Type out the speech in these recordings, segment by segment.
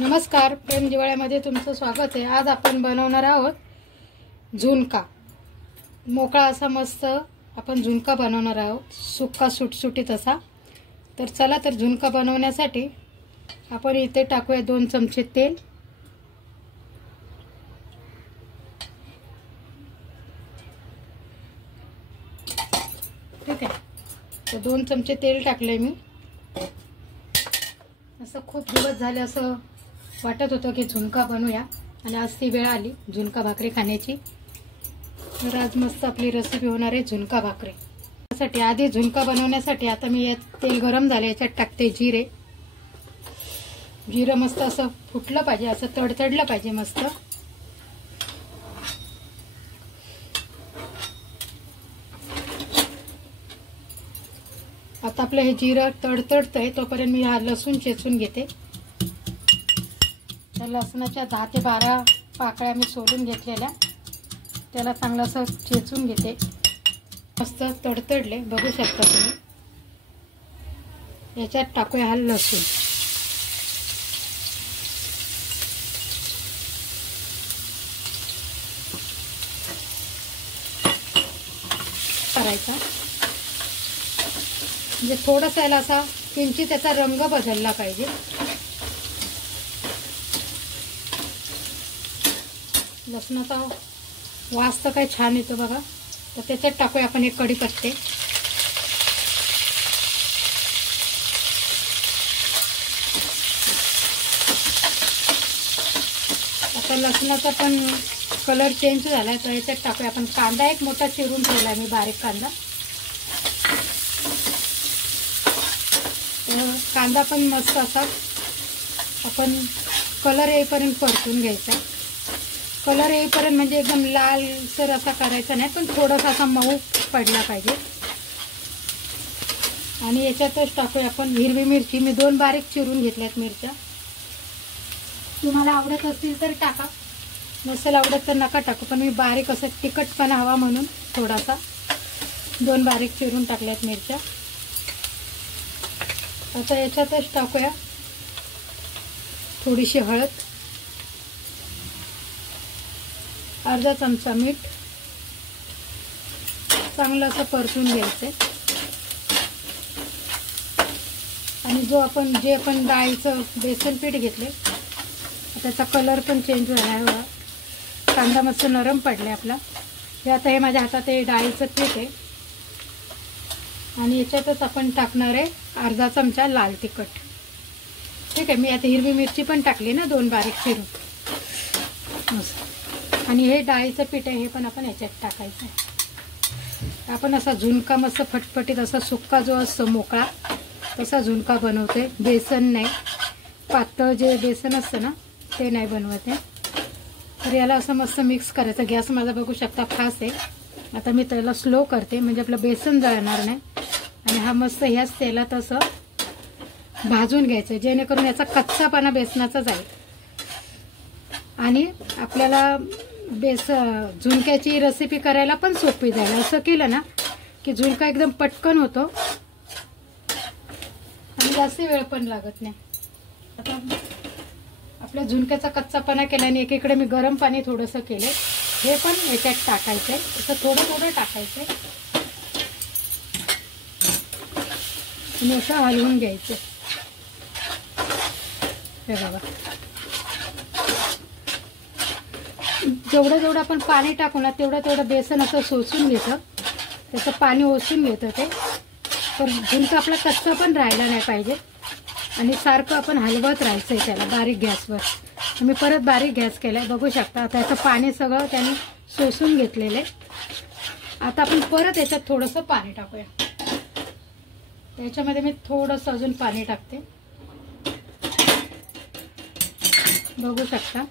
नमस्कार, प्रेम दिवाळ्यामध्ये तुमचं स्वागत आहे। आज आपण बनवणार आहोत झुणका। मोकळा असा मस्त आपण झुणका बनवणार आहोत, सुक्का सुटसुटीत असा। तर चला तर झुणका बनवण्यासाठी आपण इथे टाकूया 2 चमचे तेल। ठीक आहे, तर 2 चमचे तेल टाकले मी। असं खूप दिवस झाले असं वाटत होतं की झुणका बनवूया आणि आज ती वेळ आली झुणका भाकरी खाण्याची। तर आज मस्त आपली रेसिपी होणार आहे झुणका भाकरी। त्यासाठी आधी झुणका बनवण्यासाठी आता मी यात तेल गरम झाले, याच्यात टाकते जिरे। जिरे मस्त असं फुटलं पाहिजे, असं तडतडलं पाहिजे मस्त। आता आपलं हे जिरं तडतडतंय तोपर्यंत मी हा लसूण चेचून घेते। तर लसणाच्या 10 ते 12 पाकळ्या मी सोलून घेतलेल्या, त्याला चांगलं असं चेचून घेते। मस्त तडतडले, बघू शकता तुम्ही। याच्यात टाकूया हा लसूण। करायचा म्हणजे थोडासा याला असा किंचित त्याचा रंग बदलला पाहिजे। लसणाचा वास तर काय छान येतो बघा। तर त्याच्यात टाकूया आपण एक कढीपत्ते। आता लसणाचा पण कलर चेंज झालाय, तर याच्यात टाकूया आपण कांदा। एक मोठा चिरून ठेवलाय मी, बारीक कांदा। कांदा पण मस्त असा आपण कलर येईपर्यंत परतून घ्यायचा। कलर येईपर्यंत म्हणजे एकदम लालसर असा करायचा नाही, पण थोडासा असा मऊ पडला पाहिजे। आणि याच्यातच टाकूया आपण हिरवी मिरची। मी 2 बारीक चिरून घेतल्यात मिरच्या। तुम्हाला आवडत असतील तर टाका, नसेल आवडत तर नका टाकू, पण मी बारीक असं तिखटपणा हवा म्हणून थोडासा 2 बारीक चिरून टाकल्यात मिरच्या। आता याच्यातच टाकूया थोडीशी हळद, अर्धा चमचा मीठ। चांगलं असं परतून घ्यायचं। आणि जे आपण डाळीचं बेसन पीठ घेतले, त्याचा कलर पण चेंज झाला आहे बघा। कांदा मस्त नरम पडलाय आपला। हे आता हे माझ्या हातात हे डाळीचं पीठ आहे। आणि याच्यातच आपण टाकणार आहे अर्धा चमचा लाल तिखट। ठीक आहे, मी आता हिरवी मिरची पण टाकली ना 2 बारीक चिरून मस्त। आणि हे डाळीचं पीठ आहे, हे पण आपण याच्यात टाकायचं आहे। आपण असा झुणका मस्त फटफटीत असा सुक्का जो असतो मोकळा, तसा झुणका बनवतोय। बेसन नाही, पातळ जे बेसन असतं ना ते नाही बनवत आहे। तर याला असं मस्त मिक्स करायचं। गॅस माझा बघू शकता फास्ट आहे। आता मी त्याला स्लो करते म्हणजे आपलं बेसन जळणार नाही। आणि हा मस्त ह्याच तेलात असं भाजून घ्यायचं, जेणेकरून याचा कच्चापणा बेसनाचा जाईल। आणि आपल्याला झुणक्याची रेसिपी करायला पण सोपी जाईल। असं केलं ना की झुणका एकदम पटकन होतो आणि जास्त वेळ पण लागत नाही। आता आपल्या झुणक्याचा कच्चापणा केल्याने एकीकडे मी गरम पाणी थोडंसं केलंय, हे पण याच्यात टाकायचंय। असं थोडं थोडं टाकायचंय आणि असं हलवून घ्यायचं। हे बघा, जेवढं आपण पाणी टाकू ना तेवढं बेसन असं शोषून घेतं, त्याचं पाणी ओसून घेतं ते। तर झुणका आपला कच्चा पण राहिला नाही पाहिजे आणि सारखं आपण हलवत राहायचंय त्याला बारीक गॅसवर। मी परत बारीक गॅस केलाय, बघू शकता। आता याचं पाणी सगळं त्याने शोषून घेतलेलं आहे। आता आपण परत याच्यात थोडंसं पाणी टाकूया। त्याच्यामध्ये मी थोडंसं अजून पाणी टाकते, बघू शकता।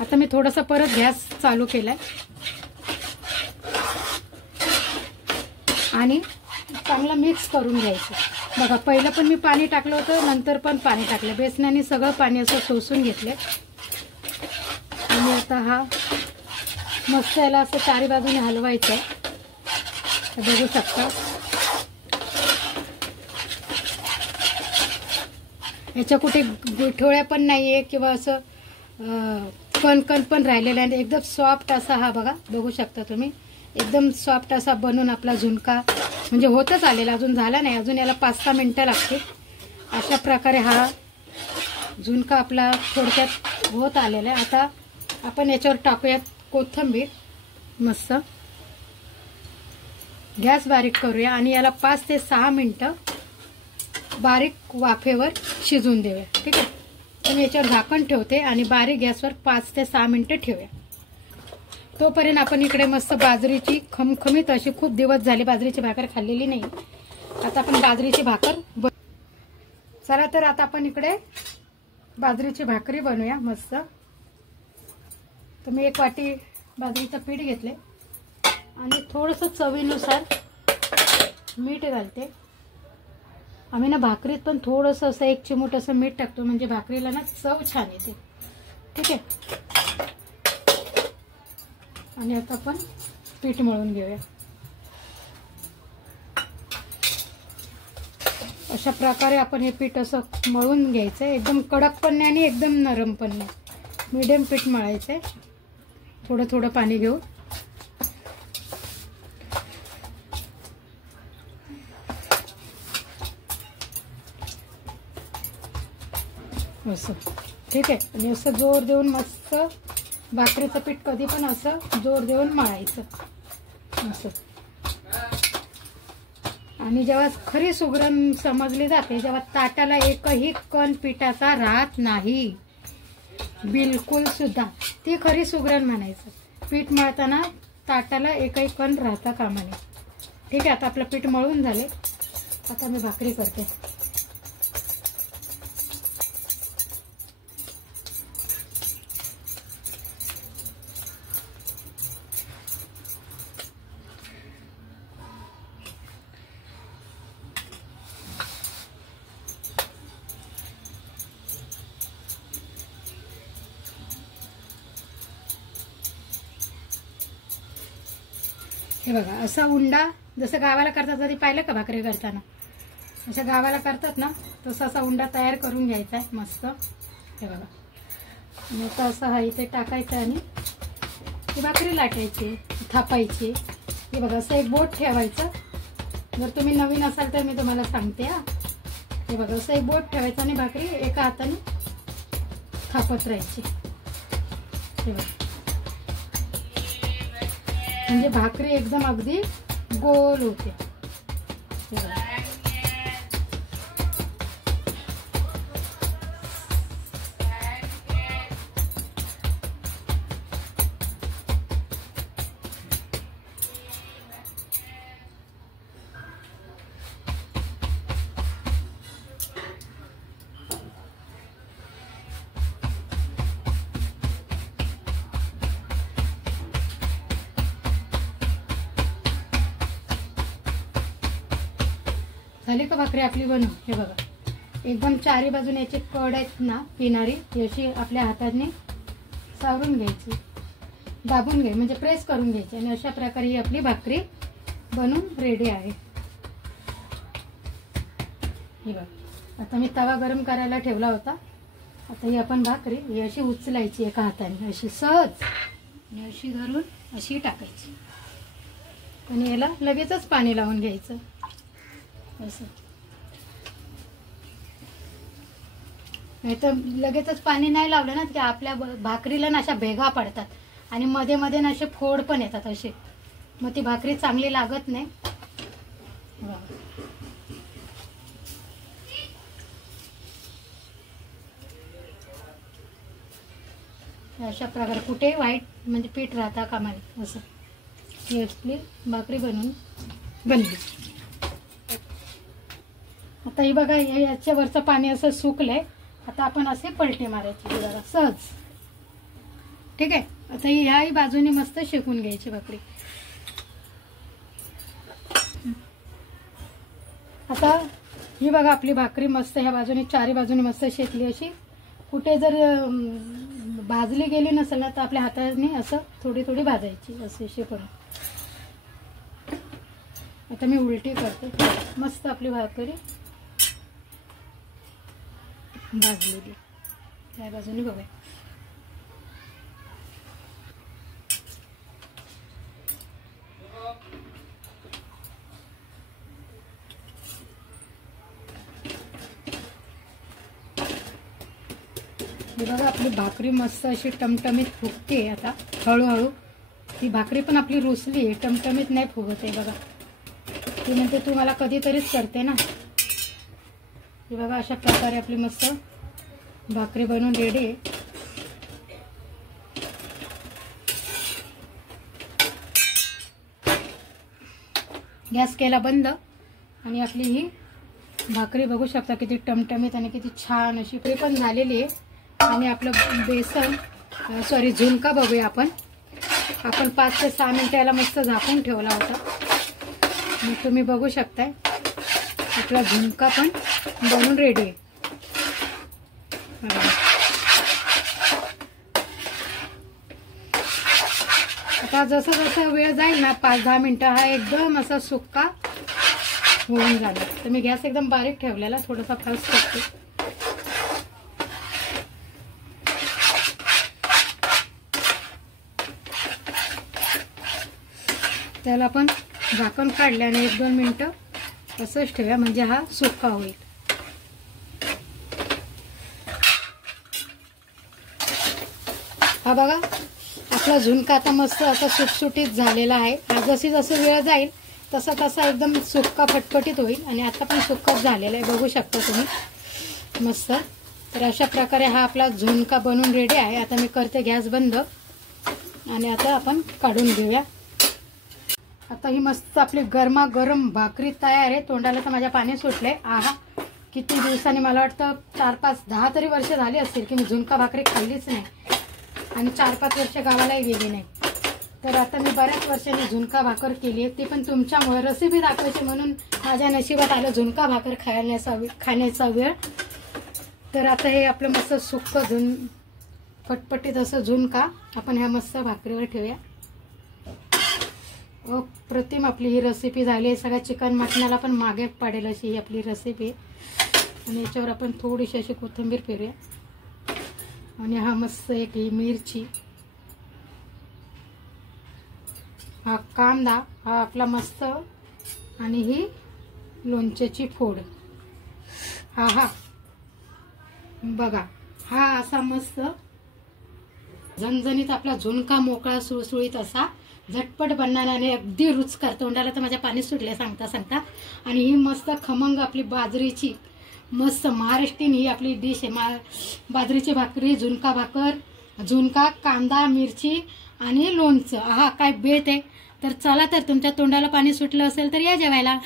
आता मी थोडासा परत गॅस चालू केलाय आणि चांगलं मिक्स करून घ्यायचं। बघा, पहिलं पण मी पाणी टाकलं होतं, नंतर पण पाणी टाकलं। बेसनाने सगळं पाणी असं शोषून घेतलं। आणि आता हा मस्त याला असं चारी बाजूने हलवायचं आहे, बघू शकता। याच्या कुठे गुठळ्या पण नाहीये किंवा असं कणकण पण राहिलेला आहे. एकदम सॉफ्ट असा हा बघा, बघू शकता तुम्ही, एकदम सॉफ्ट असा बनून आपला झुणका म्हणजे होतच आलेला, अजून झाला नाही, अजून याला 5-6 मिनिटं लागतील. अशा प्रकारे हा झुणका आपला थोडक्यात होत आलेला आहे. आता आपण याच्यावर टाकूयात कोथिंबीर. मस्त गॅस बारीक करूया आणि याला 5 ते 6 मिनिटं बारीक वाफेवर शिजून देऊया. ठीक आहे, तर मी याच्यावर झाकण ठेवते आणि बारीक गॅसवर 5 ते 6 मिनिटं ठेवूया. तोपर्यंत आपण इकडे मस्त बाजरीची खमखमीत अशी, खूप दिवस झाले बाजरीची भाकर खाल्लेली नाही, आता आपण बाजरीची भाकर चला तर आता आपण इकडे बाजरीची भाकरी बनवूया मस्त. तर मी 1 वाटी बाजरीचं पीठ घेतले आणि थोडंसं चवीनुसार मीठ घालते. आम्ही ना भाकरीत पण थोडंसं असं 1 चिमूट असं मीठ टाकतो, म्हणजे भाकरीला ना चव छान येते. ठीक आहे, आणि आता आपण पीठ मळून घेऊया. अशा प्रकारे आपण हे पीठ असं मळून घ्यायचं. एकदम कडक पण नाही आणि एकदम नरम पण नाही, मीडियम पीठ मळायचंय. थोडं थोडं पाणी घेऊन असं. ठीक आहे, आणि असं जोर देऊन मस्त भाकरीचं पीठ कधी पण असं जोर देऊन मळायचं असं. आणि जेव्हा खरी सुगरण समजली जाते, जेव्हा ताटाला एकही कण पिठाचा राहत नाही बिलकुल सुद्धा, ती खरी सुगरण म्हणायचं. पीठ मळताना ताटाला एकही कण राहता कामा नये. ठीक आहे, आता आपलं पीठ मळून झाले. आता मी भाकरी करते. हे बघा, असा उंडा जसं गावाला करतात, कधी पाहिलं का भाकरी करताना? अशा गावाला करतात ना, तसा असा उंडा तयार करून घ्यायचा आहे मस्त. हे बघा, आणि आता असं हा इथे टाकायचं आणि ती भाकरी लाटायची, थापायची. हे बघा, असं एक बोट ठेवायचं. जर तुम्ही नवीन असाल तर मी तुम्हाला सांगते हा. हे बघा, असं एक बोट ठेवायचं आणि भाकरी एका हाताने थापत राहायची. हे बघा, म्हणजे भाकरी एकदम अगदी गोल होते. झाली का भाकरी आपली बनवून? हे बघा, एकदम चारी बाजूने याची कड आहेत ना पिणारी, अशी आपल्या हाताने सावरून घ्यायची, दाबून घ्यायची, म्हणजे प्रेस करून घ्यायची. आणि अशा प्रकारे ही आपली भाकरी बनून रेडी आहे. हे बघा, आता मी तवा गरम करायला ठेवला होता. आता ही आपण भाकरी ही अशी उचलायची एका हाताने, अशी सहज, आणि अशी धरून अशी टाकायची आणि याला लगेचच पाणी लावून घ्यायचं असं. नाही तर लगेचच पाणी नाही लावलं ना की आपल्या भाकरीला ना अशा भेगा पडतात आणि मध्ये मध्ये ना असे फोड पण येतात असे, मग ती भाकरी चांगली लागत नाही. अशा प्रकारे कुठे वाईट म्हणजे पीठ राहता कामा नये असं. ही आपली भाकरी बनवून बनली. आता ही बघा, याच्या वरचं पाणी असं सुकलंय. आता आपण असे पलटी मारायची जरा सहज. ठीक आहे, आता ही ह्याही बाजूने मस्त शेकून घ्यायची भाकरी. आता ही बघा आपली भाकरी मस्त ह्या बाजूने चारी बाजूने मस्त शेकली. अशी कुठे जर भाजली गेली नसेल ना तर आपल्या हाताने असं थोडी थोडी भाजायची असे शेकून. आता मी उलटी करते. मस्त आपली भाकरी भाजलेली त्या बाजूने बघूया. हे बघा आपली भाकरी मस्त अशी टमटमीत फुगते. आता हळूहळू ती भाकरी पण आपली रुसली आहे, टमटमीत नाही फुगत आहे बघा. ती म्हणते तू मला कधीतरीच करते ना. हे बघा अशा प्रकारे आपली मस्त भाकरी बनवून रेडी आहे. गॅस केला बंद आणि आपली ही भाकरी बघू शकता किती टमटमीत आणि किती छान अशी फ्री पण झालेली आहे. आणि आपलं बेसन झुणका बघूया आपण 5 ते 6 मिनिटं याला मस्त झाकून ठेवला होता. मग तुम्ही बघू शकताय आपला झुणका पण बनवून रेडी आहे. आता जसं जसं वेळ जाईल ना 5-10 मिनिटं हा एकदम असा सुक्का होऊन झाला. तर मी गॅस एकदम बारीक ठेवलेला, थोडासा फास्ट करते. त्याला आपण झाकण काढल्याने 1-2 मिनिटं असंच ठेवूया म्हणजे हा सुक्का होईल. हा बघा आपला झुणका आता मस्त असा सुटसुटीत झालेला आहे. जशी जसं वेळ जाईल तसा तसा एकदम सुक्का फटफटीत होईल. आणि आता पण सुक्काच झालेला आहे बघू शकता तुम्ही मस्त. तर अशा प्रकारे हा आपला झुणका बनवून रेडी आहे. आता मी करते गॅस बंद आणि आता आपण काढून घेऊया. आता ही मस्त आपली गरमागरम भाकरी तयार आहे. तोंडाला तर माझ्या पाणी सुटले. आहा किती दिवसांनी, मला वाटतं 4-5-10 तरी वर्ष झाली असतील की मी झुणका भाकरी खाल्लीच नाही आणि 4-5 वर्ष गावालाही गेली नाही. तर आता मी बऱ्याच वर्षांनी झुणका भाकर केली आहे. ती पण तुमच्यामुळे रेसिपी दाखवायची म्हणून माझ्या नशिबात आलं झुणका भाकर खाण्याचा वेळ. तर आता हे आपलं मस्त सुक्क फटफटीत असं झुणका आपण ह्या मस्त भाकरीवर ठेवूया. प्रतिम आपली ही रेसिपी झाली आहे. सगळ्या चिकन मटणाला पण मागे पडेल अशी ही आपली रेसिपी. आणि याच्यावर आपण थोडीशी अशी कोथिंबीर पेरूया. आणि हा मस्त एक ही मिरची, हा कांदा, हा आपला मस्त, आणि ही लोणच्याची फोड. हा बघा हा असा मस्त झणझणीत आपला झुणका मोकळा सुळसुळीत असा झटपट बनणारा आणि अगदी रुचकर. तोंडाला तर माझ्या पाणी सुटले सांगता सांगता. आणि ही मस्त खमंग आपली बाजरीची मस्त महाराष्ट्रीयन ही आपली डिश आहे. बाजरीची भाकरी, झुणका भाकर, झुणका, कांदा, मिरची आणि लोणचं. हा काय बेत आहे. तर चला, तर तुमच्या तोंडाला पाणी सुटलं असेल तर या जेवायला.